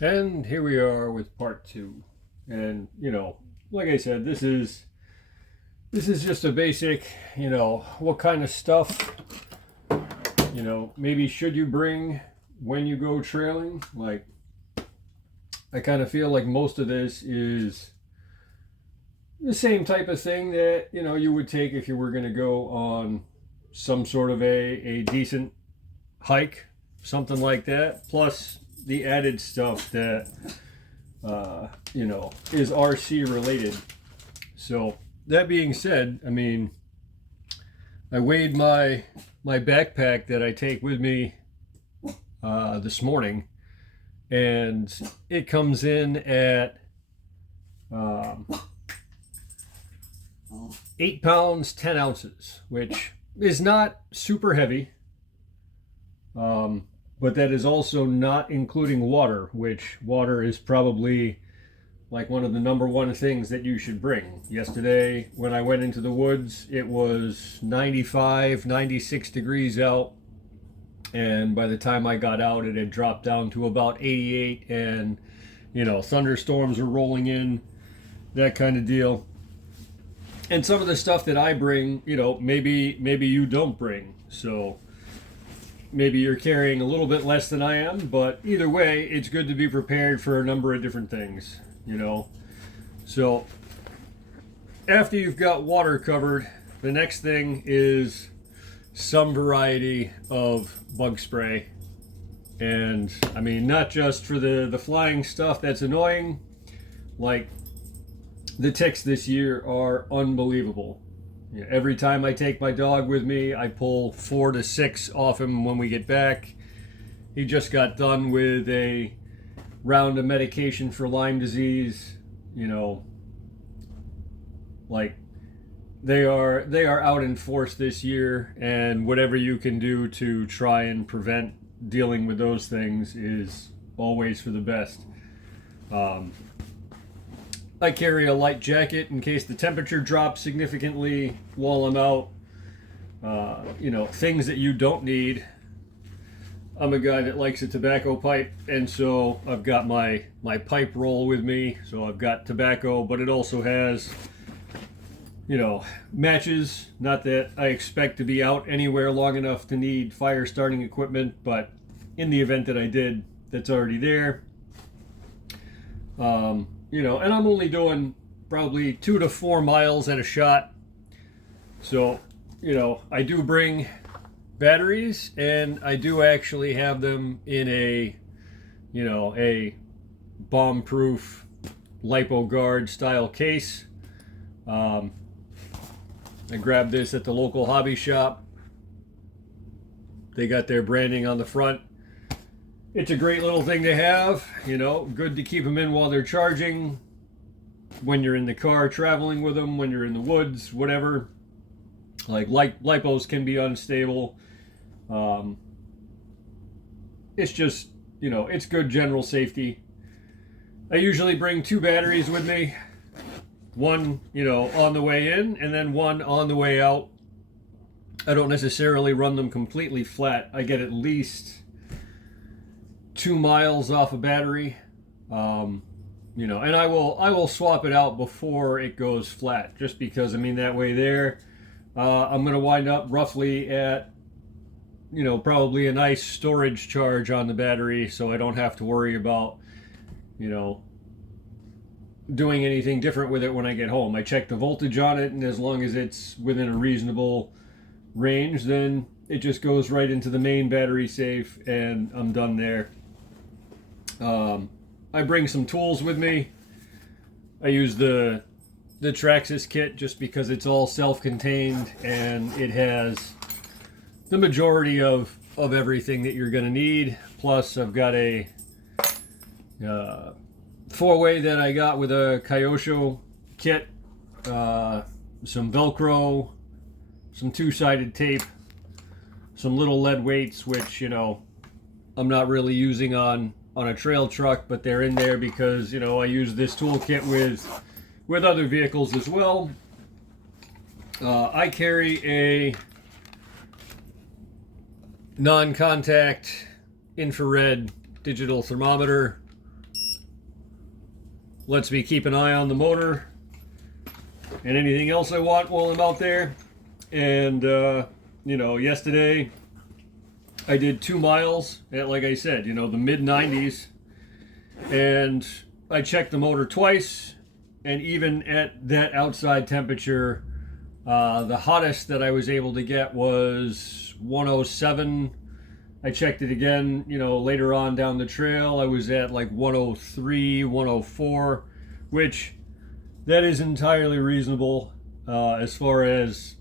And here we are with part two. And like I said, this is just a basic, what kind of stuff, maybe should you bring when you go trailing? Like, I kind of feel like most of this is the same type of thing that, you would take if you were going to go on some sort of a decent hike, something like that, plus the added stuff that is RC related. So that being said, I mean, I weighed my backpack that I take with me this morning, and it comes in at um, 8 pounds 10 ounces, which is not super heavy. But that is also not including water, which water is probably like one of the number one things that you should bring. Yesterday, when I went into the woods, it was 95, 96 degrees out. And by the time I got out, it had dropped down to about 88, and, thunderstorms were rolling in, that kind of deal. And some of the stuff that I bring, maybe you don't bring. So maybe you're carrying a little bit less than I am, but either way, it's good to be prepared for a number of different things, So after you've got water covered, the next thing is some variety of bug spray. And I mean, not just for the flying stuff that's annoying, like the ticks this year are unbelievable. Every time I take my dog with me, I pull 4 to 6 off him when we get back. He just got done with a round of medication for Lyme disease. Like they are out in force this year, and whatever you can do to try and prevent dealing with those things is always for the best. I carry a light jacket in case the temperature drops significantly while I'm out. Things that you don't need. I'm a guy that likes a tobacco pipe, and so I've got my pipe roll with me. So I've got tobacco, but it also has, matches. Not that I expect to be out anywhere long enough to need fire starting equipment, but in the event that I did, that's already there. And I'm only doing probably 2 to 4 miles at a shot. So, I do bring batteries, and I do actually have them in a bomb-proof LipoGuard style case. I grabbed this at the local hobby shop. They got their branding on the front. It's a great little thing to have, good to keep them in while they're charging, when you're in the car traveling with them, when you're in the woods, whatever. Like lipos can be unstable. It's just, it's good general safety. I usually bring 2 batteries with me. One, on the way in, and then one on the way out. I don't necessarily run them completely flat. I get at least 2 miles off a battery, and I will swap it out before it goes flat, just because that way there, I'm going to wind up roughly at, probably a nice storage charge on the battery, so I don't have to worry about, doing anything different with it when I get home. I check the voltage on it, and as long as it's within a reasonable range, then it just goes right into the main battery safe, and I'm done there. I bring some tools with me. I use the Traxxas kit just because it's all self-contained, and it has the majority of everything that you're going to need. Plus, I've got a 4-way that I got with a Kyosho kit, some Velcro, some 2-sided tape, some little lead weights, which, I'm not really using on a trail truck, but they're in there because, I use this toolkit with other vehicles as well. I carry a non-contact infrared digital thermometer lets me keep an eye on the motor and anything else I want while I'm out there. And yesterday I did 2 miles at, like I said, the mid 90s, and I checked the motor twice, and even at that outside temperature, the hottest that I was able to get was 107. I checked it again, later on down the trail. I was at like 103, 104, which that is entirely reasonable as far as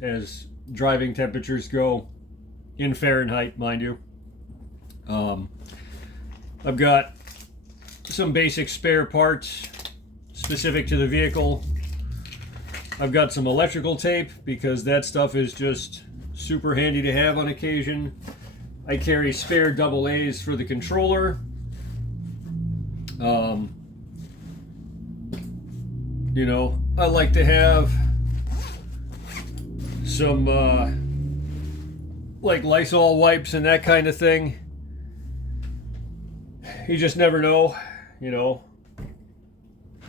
driving temperatures go, in Fahrenheit, mind you. I've got some basic spare parts specific to the vehicle. I've got some electrical tape because that stuff is just super handy to have on occasion. I carry spare double A's for the controller. I like to have some like Lysol wipes and that kind of thing. You just never know,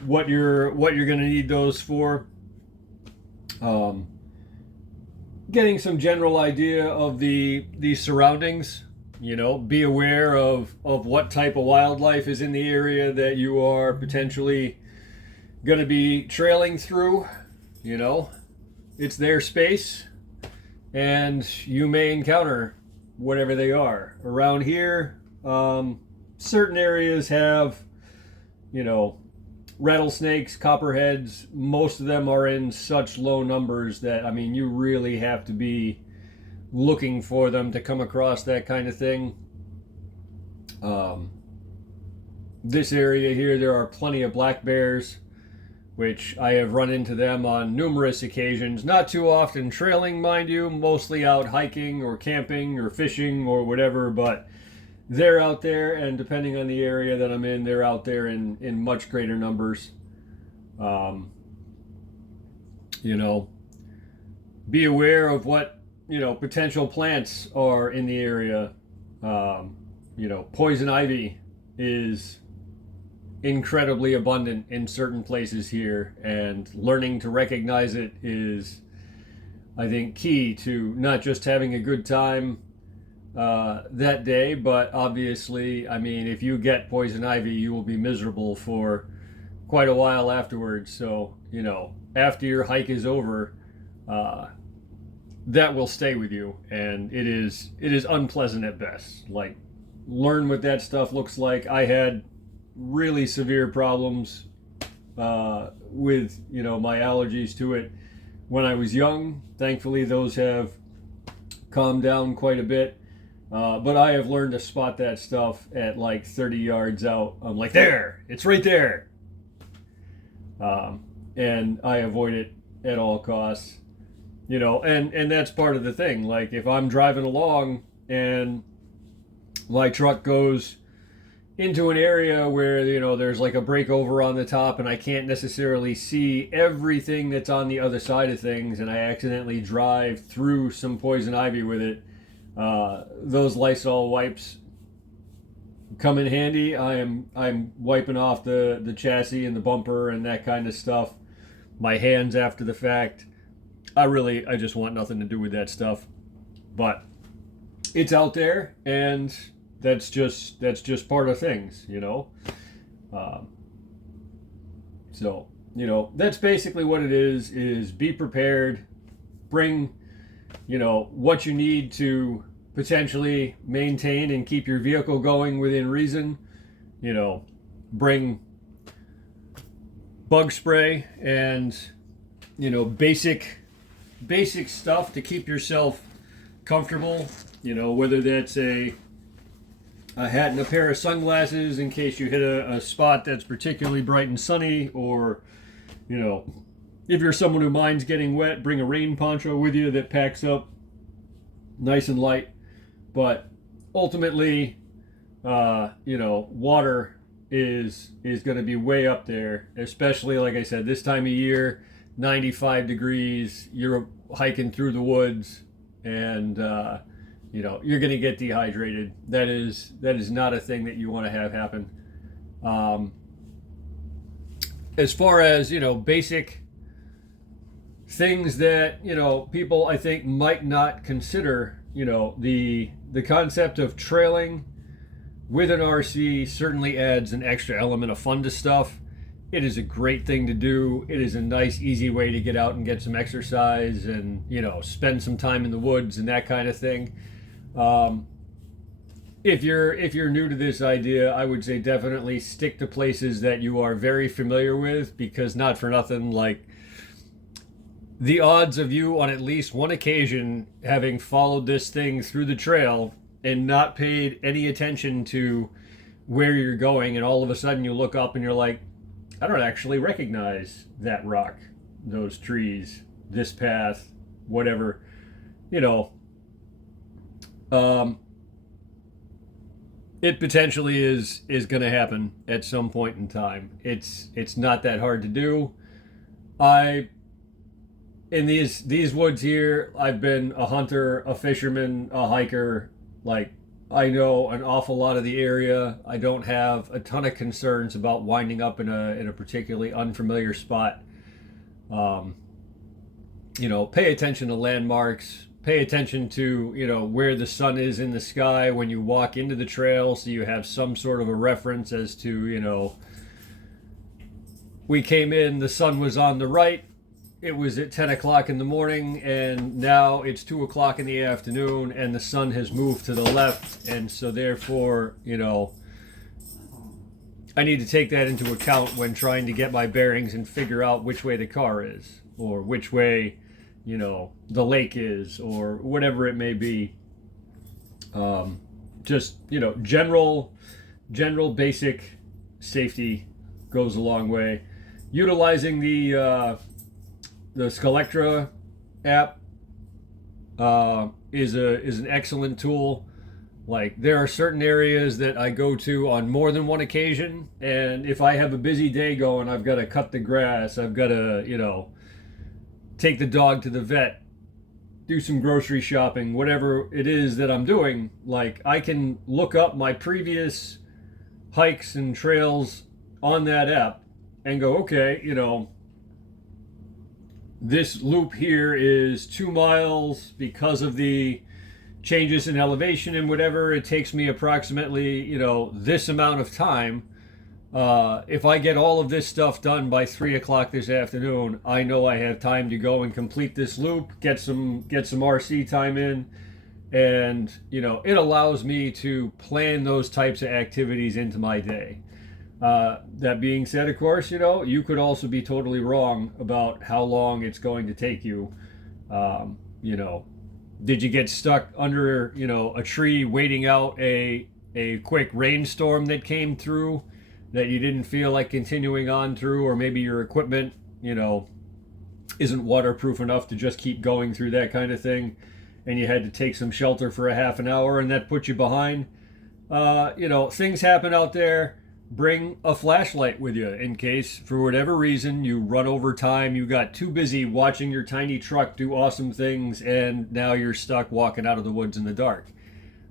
what you're going to need those for. Getting some general idea of the surroundings, be aware of what type of wildlife is in the area that you are potentially going to be trailing through. It's their space, and you may encounter whatever they are. Around here, certain areas have, rattlesnakes, copperheads. Most of them are in such low numbers that, you really have to be looking for them to come across that kind of thing. This area here, there are plenty of black bears, which I have run into them on numerous occasions. Not too often trailing, mind you, mostly out hiking or camping or fishing or whatever, but they're out there, and depending on the area that I'm in, they're out there in much greater numbers. Be aware of what, potential plants are in the area. Poison ivy is incredibly abundant in certain places here, and learning to recognize it is, I think, key to not just having a good time that day, but obviously, if you get poison ivy, you will be miserable for quite a while afterwards. So, after your hike is over, that will stay with you, and it is unpleasant at best. Like, learn what that stuff looks like. I had really severe problems with, my allergies to it when I was young. Thankfully, those have calmed down quite a bit. But I have learned to spot that stuff at like 30 yards out. I'm like, there, it's right there. And I avoid it at all costs, and that's part of the thing. Like, if I'm driving along and my truck goes into an area where, there's like a breakover on the top and I can't necessarily see everything that's on the other side of things, and I accidentally drive through some poison ivy with it, those Lysol wipes come in handy. I'm wiping off the chassis and the bumper and that kind of stuff. My hands after the fact. I just want nothing to do with that stuff. But it's out there, and that's just part of things, So, that's basically what it is be prepared, bring, what you need to potentially maintain and keep your vehicle going within reason. Bring bug spray and, basic stuff to keep yourself comfortable, whether that's a hat and a pair of sunglasses in case you hit a spot that's particularly bright and sunny, or, if you're someone who minds getting wet, bring a rain poncho with you that packs up nice and light. But ultimately, water is going to be way up there, especially, like I said, this time of year, 95 degrees, you're hiking through the woods, and you're going to get dehydrated. That is not a thing that you want to have happen. as far as, basic things that, people I think might not consider, the concept of trailing with an RC certainly adds an extra element of fun to stuff. It is a great thing to do. It is a nice, easy way to get out and get some exercise and, spend some time in the woods and that kind of thing. If you're new to this idea, I would say definitely stick to places that you are very familiar with, because not for nothing, like, the odds of you on at least one occasion having followed this thing through the trail and not paid any attention to where you're going, and all of a sudden you look up and you're like, I don't actually recognize that rock, those trees, this path, whatever, it potentially is going to happen at some point in time. It's not that hard to do. In these woods here, I've been a hunter, a fisherman, a hiker. Like, I know an awful lot of the area. I don't have a ton of concerns about winding up in a particularly unfamiliar spot. Pay attention to landmarks. Pay attention to, where the sun is in the sky when you walk into the trail, so you have some sort of a reference as to, we came in, the sun was on the right, it was at 10 o'clock in the morning, and now it's 2 o'clock in the afternoon, and the sun has moved to the left, and so therefore, I need to take that into account when trying to get my bearings and figure out which way the car is, or which way, the lake is, or whatever it may be. Just, general basic safety goes a long way. Utilizing the Skelectra app is an excellent tool. Like, there are certain areas that I go to on more than one occasion, and if I have a busy day going, I've got to cut the grass, I've got to, take the dog to the vet, do some grocery shopping, whatever it is that I'm doing, like, I can look up my previous hikes and trails on that app and go, okay, this loop here is 2 miles because of the changes in elevation and whatever. It takes me approximately, this amount of time. If I get all of this stuff done by 3 o'clock this afternoon, I know I have time to go and complete this loop, get some RC time in, and it allows me to plan those types of activities into my day. That being said, of course, you could also be totally wrong about how long it's going to take you. Did you get stuck under a tree waiting out a quick rainstorm that came through that you didn't feel like continuing on through, or maybe your equipment, isn't waterproof enough to just keep going through that kind of thing, and you had to take some shelter for a half an hour, and that put you behind? Things happen out there. Bring a flashlight with you in case, for whatever reason, you run over time, you got too busy watching your tiny truck do awesome things, and now you're stuck walking out of the woods in the dark.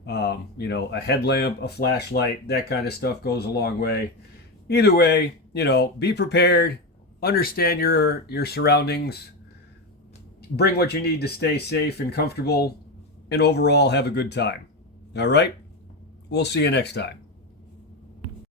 A headlamp, a flashlight, that kind of stuff goes a long way. Either way, be prepared, understand your surroundings, bring what you need to stay safe and comfortable, and overall have a good time. All right? We'll see you next time.